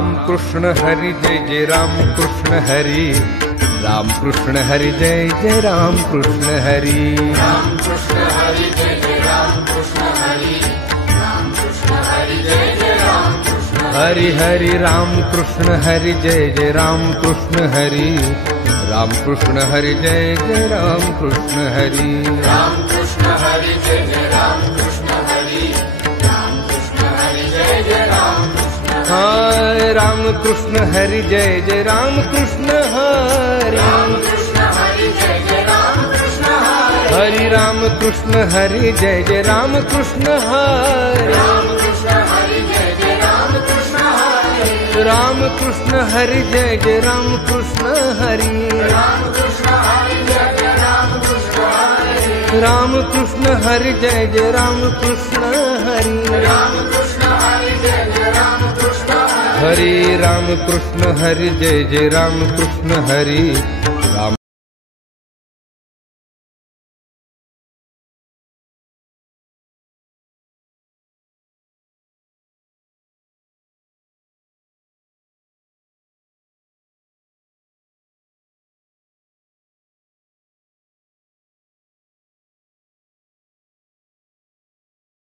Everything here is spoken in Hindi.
राम कृष्ण हरि जय जय राम कृष्ण हरि, राम कृष्ण हरि जय जय राम कृष्ण हरि, राम कृष्ण हरि जय जय राम कृष्ण हरि, राम कृष्ण हरि जय जय राम कृष्ण हरि हरि राम कृष्ण हरि जय जय राम कृष्ण हरि, राम कृष्ण हरि जय जय राम कृष्ण हरि, राम कृष्ण हरि जय जय राम कृष्ण हरि, राम कृष्ण हरि जय जय राम कृष्ण हाय राम कृष्ण हरि जय जय राम कृष्ण हरि, राम कृष्ण हरि जय जय राम कृष्ण हरि, हरि राम कृष्ण हरि जय जय राम कृष्ण हरि, राम कृष्ण हरि जय जय राम कृष्ण हरि, राम कृष्ण हरि जय जय राम कृष्ण हरि, राम कृष्ण हरि जय जय राम कृष्ण हरि, राम कृष्ण हरि जय जय राम कृष्ण हरि, राम कृष्ण हरि जय जय राम कृष्ण हरि, हरि राम कृष्ण हरि जय जय राम कृष्ण हरि, राम